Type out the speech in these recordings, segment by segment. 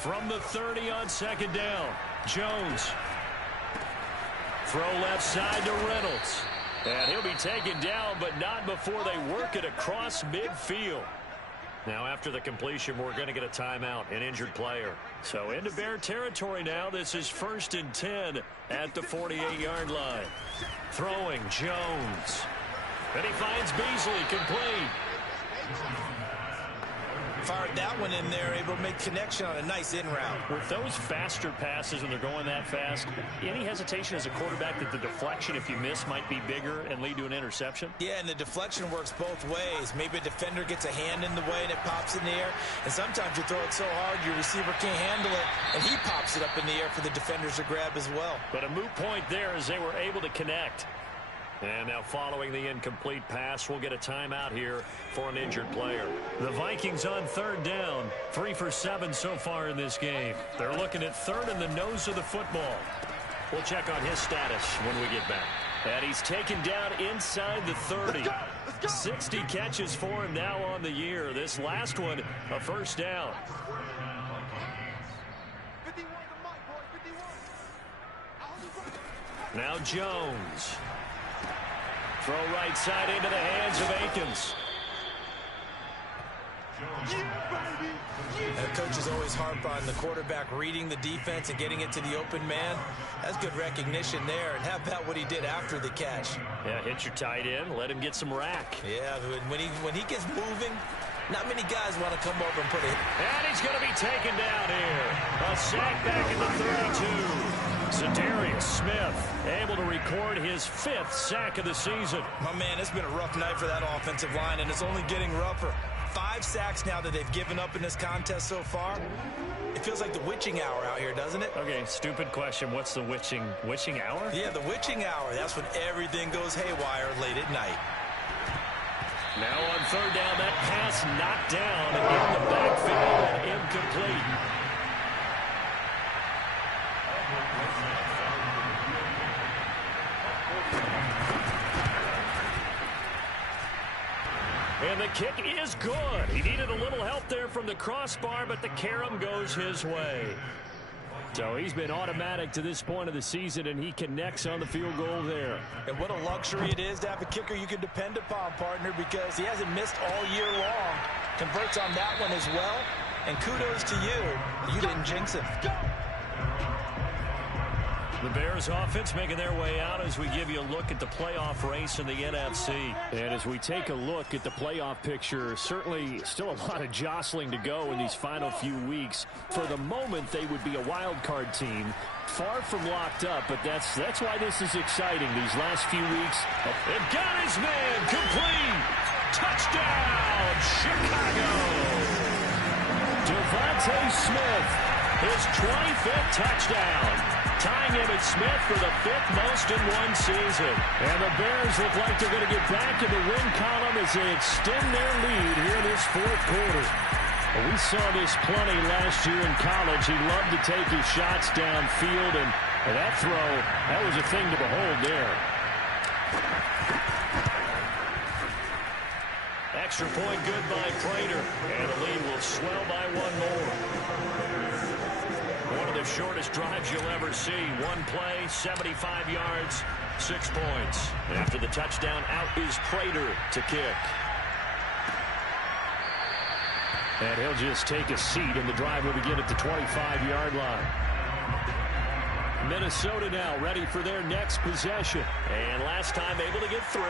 From the 30 on second down, Jones. Throw left side to Reynolds. And he'll be taken down, but not before they work it across midfield. Now, after the completion, we're going to get a timeout, an injured player. So into Bear territory now. This is 1st and 10 at the 48-yard line. Throwing, Jones. And he finds Beasley, complete. Fired that one in there, able to make connection on a nice in route. With those faster passes, and they're going that fast, any hesitation as a quarterback that the deflection, if you miss, might be bigger and lead to an interception? Yeah, and the deflection works both ways. Maybe a defender gets a hand in the way and it pops in the air, and sometimes you throw it so hard your receiver can't handle it, and he pops it up in the air for the defenders to grab as well. But a moot point there as they were able to connect. And now following the incomplete pass, we'll get a timeout here for an injured player. The Vikings on 3rd down, 3 for 7 so far in this game. They're looking at 3rd in the nose of the football. We'll check on his status when we get back. And he's taken down inside the 30. 60 catches for him now on the year. This last one, a first down. Now Jones. Throw right side into the hands of Akins. And coaches always harp on the quarterback reading the defense and getting it to the open man. That's good recognition there. And how about what he did after the catch? Yeah, hit your tight end, let him get some rack. Yeah, when he gets moving, not many guys want to come over and put it. And he's going to be taken down here. A sack back at the 32. Darius Smith able to record his 5th sack of the season. My man, it's been a rough night for that offensive line, and it's only getting rougher. 5 sacks now that they've given up in this contest so far. It feels like the witching hour out here, doesn't it? Okay, stupid question. What's the witching hour? Yeah, the witching hour. That's when everything goes haywire late at night. Now on 3rd down, that pass knocked down in the backfield and incomplete. And the kick is good. He needed a little help there from the crossbar, but the carom goes his way. So he's been automatic to this point of the season, and he connects on the field goal there. And what a luxury it is to have a kicker you can depend upon, partner, because he hasn't missed all year long. Converts on that one as well. And kudos to you. You didn't jinx him. The Bears offense making their way out as we give you a look at the playoff race in the NFC. And as we take a look at the playoff picture, certainly still a lot of jostling to go in these final few weeks. For the moment, they would be a wild card team, far from locked up, but that's why this is exciting these last few weeks. And got his man, complete, touchdown, Chicago. Devontae Smith, his 25th touchdown. Tying Emmitt Smith for the 5th most in one season. And the Bears look like they're going to get back in the win column as they extend their lead here in this 4th quarter. Well, we saw this plenty last year in college. He loved to take his shots downfield, and that throw, that was a thing to behold there. Extra point good by Prater, and the lead will swell by 1 more. One of the shortest drives you'll ever see. One play, 75 yards, 6 points. After the touchdown, out is Prater to kick. And he'll just take a seat, and the drive will begin at the 25-yard line. Minnesota now ready for their next possession. And last time able to get 3.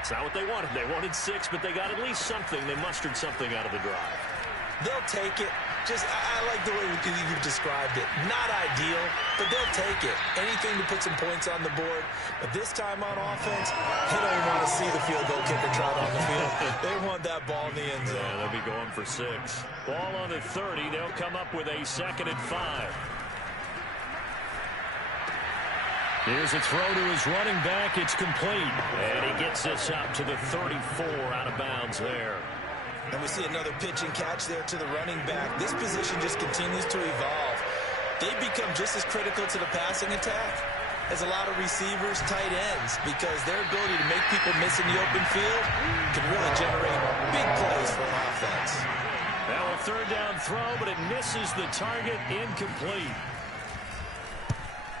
It's not what they wanted. They wanted 6, but they got at least something. They mustered something out of the drive. They'll take it. I like the way you've described it. Not ideal, but they'll take it. Anything to put some points on the board. But this time on offense, they don't even want to see the field goal kicker trot on the field. They want that ball in the end zone. Yeah, they'll be going for 6. Ball on the 30. They'll come up with a 2nd and 5. Here's a throw to his running back. It's complete. And he gets this up to the 34 out of bounds there. And we see another pitch and catch there to the running back. This position just continues to evolve. They become just as critical to the passing attack as a lot of receivers, tight ends, because their ability to make people miss in the open field can really generate big plays for an offense. Now a third down throw, but it misses the target, incomplete.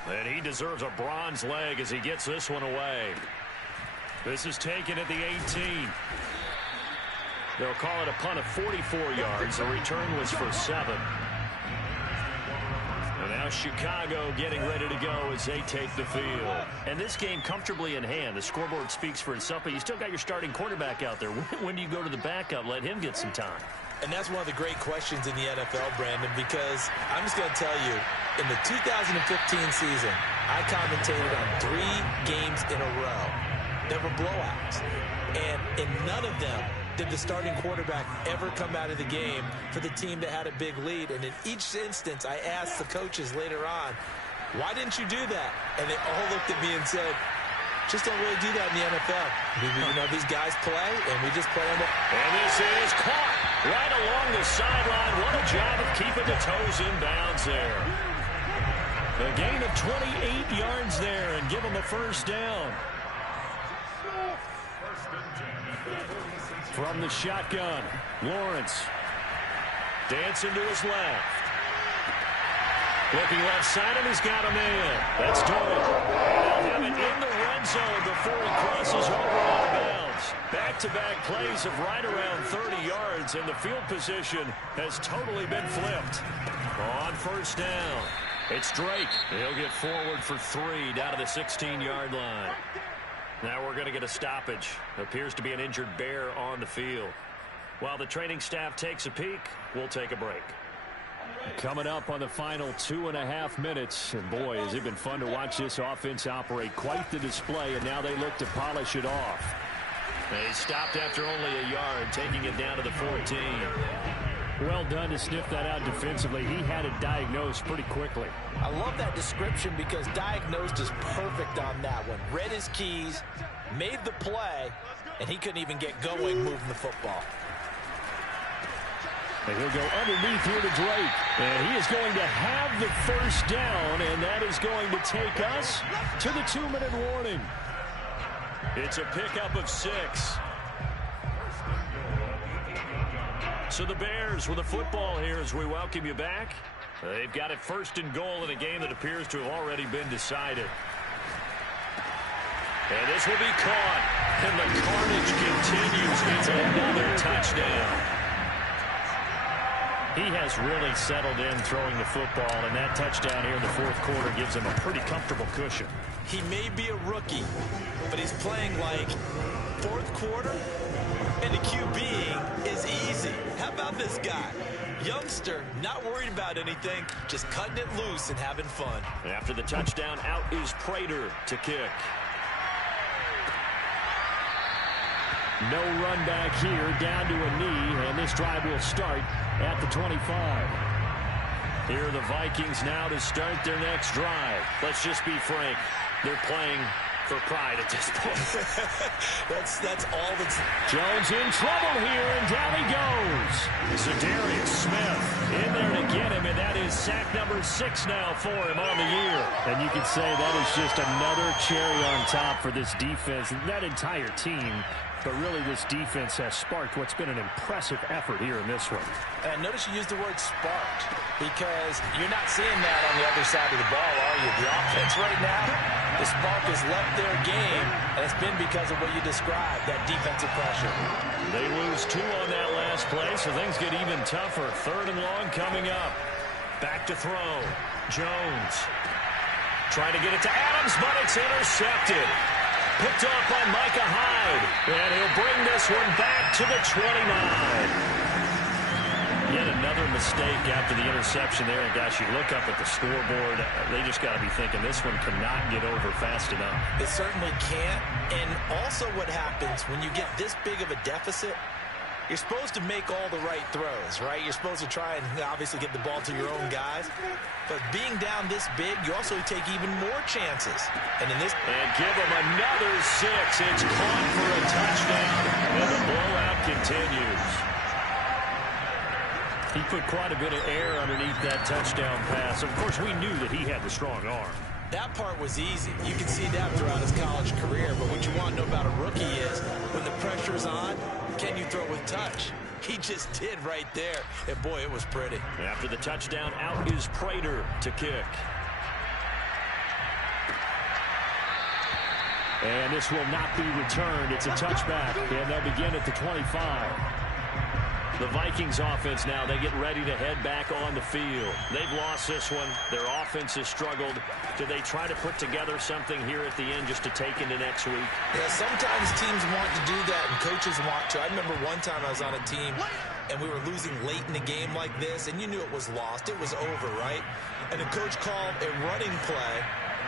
And he deserves a bronze leg as he gets this one away. This is taken at the 18. They'll call it a punt of 44 yards. The return was for 7. And now Chicago getting ready to go as they take the field. And this game comfortably in hand. The scoreboard speaks for itself, but you still got your starting quarterback out there. When do you go to the backup? Let him get some time. And that's one of the great questions in the NFL, Brandon, because I'm just going to tell you, in the 2015 season, I commentated on 3 games in a row that were blowouts. And in none of them did the starting quarterback ever come out of the game for the team that had a big lead. And in each instance, I asked the coaches later on, why didn't you do that? And they all looked at me and said, just don't really do that in the NFL. You know, these guys play, and we just play them. And this is caught right along the sideline. What a job of keeping the toes in bounds there. A gain of 28 yards there and give them a first down. From the shotgun, Lawrence dancing to his left. Looking left side, and he's got a man. That's Doyle. They'll have it in the red zone before he crosses over out of bounds. Back-to-back plays of right around 30 yards, and the field position has totally been flipped. On first down, it's Drake. He'll get forward for 3 down to the 16-yard line. Now we're going to get a stoppage. Appears to be an injured Bear on the field. While the training staff takes a peek, we'll take a break. Coming up on the final 2.5 minutes. And boy, has it been fun to watch this offense operate. Quite the display, and now they look to polish it off. They stopped after only a yard, taking it down to the 14. Well done to sniff that out defensively. He had it diagnosed pretty quickly. I love that description because diagnosed is perfect on that one. Read his keys, made the play, and he couldn't even get going moving the football. And he'll go underneath here to Drake. And he is going to have the first down, and that is going to take us to the 2-minute warning. It's a pickup of 6. So the Bears with the football here as we welcome you back. They've got it 1st and goal in a game that appears to have already been decided. And this will be caught. And the carnage continues. It's another touchdown. He has really settled in throwing the football, and that touchdown here in the 4th quarter gives him a pretty comfortable cushion. He may be a rookie, but he's playing like 4th quarter, and the QBing is easy. How about this guy? Youngster, not worried about anything, just cutting it loose and having fun. After the touchdown, out is Prater to kick. No run back here, down to a knee, and this drive will start at the 25. Here are the Vikings now to start their next drive. Let's just be frank, they're playing for pride at this point. that's all that's... Jones in trouble here, and down he goes. Za'Darius Smith in there to get him, and that is sack number 6 now for him on the year. And you could say that is just another cherry on top for this defense, that entire team. But really, this defense has sparked what's been an impressive effort here in this one. And notice you used the word sparked, because you're not seeing that on the other side of the ball, are you? The offense right now, the spark has left their game, and it's been because of what you described, that defensive pressure. They lose 2 on that last play, so things get even tougher. 3rd and long coming up. Back to throw. Jones trying to get it to Adams, but it's intercepted. Picked off by Micah Hyde. And he'll bring this one back to the 29. Yet another mistake after the interception there. And, gosh, you look up at the scoreboard. They just got to be thinking this one cannot get over fast enough. It certainly can't. And also what happens when you get this big of a deficit, you're supposed to make all the right throws, right? You're supposed to try and obviously get the ball to your own guys. But being down this big, you also take even more chances. And in this... And give them another 6. It's caught for a touchdown. And the blowout continues. He put quite a bit of air underneath that touchdown pass. Of course, we knew that he had the strong arm. That part was easy. You can see that throughout his college career. But what you want to know about a rookie is when the pressure's on, can you throw with touch? He just did right there. And, boy, it was pretty. After the touchdown, out is Prater to kick. And this will not be returned. It's a touchback, and they'll begin at the 25. The Vikings offense now, they get ready to head back on the field. They've lost this one. Their offense has struggled. Do they try to put together something here at the end just to take into next week? Yeah, sometimes teams want to do that and coaches want to. I remember one time I was on a team and we were losing late in a game like this, and you knew it was lost. It was over, right? And the coach called a running play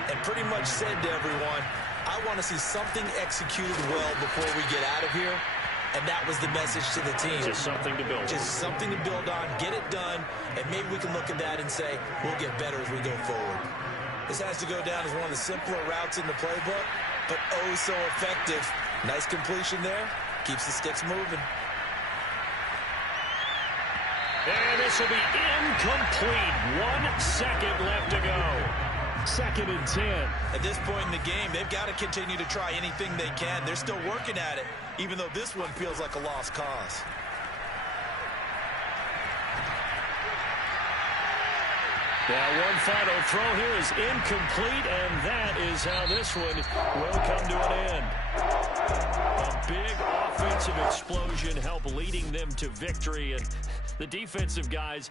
and pretty much said to everyone, I want to see something executed well before we get out of here. And that was the message to the team. Just something to build. Just something to build on, get it done, and maybe we can look at that and say, we'll get better as we go forward. This has to go down as one of the simpler routes in the playbook, but oh so effective. Nice completion there. Keeps the sticks moving. And this will be incomplete. 1 second left to go. 2nd and 10. At this point in the game, they've got to continue to try anything they can. They're still working at it, even though this one feels like a lost cause. Now one final throw here is incomplete, and that is how this one will come to an end. A big offensive explosion helped leading them to victory, and the defensive guys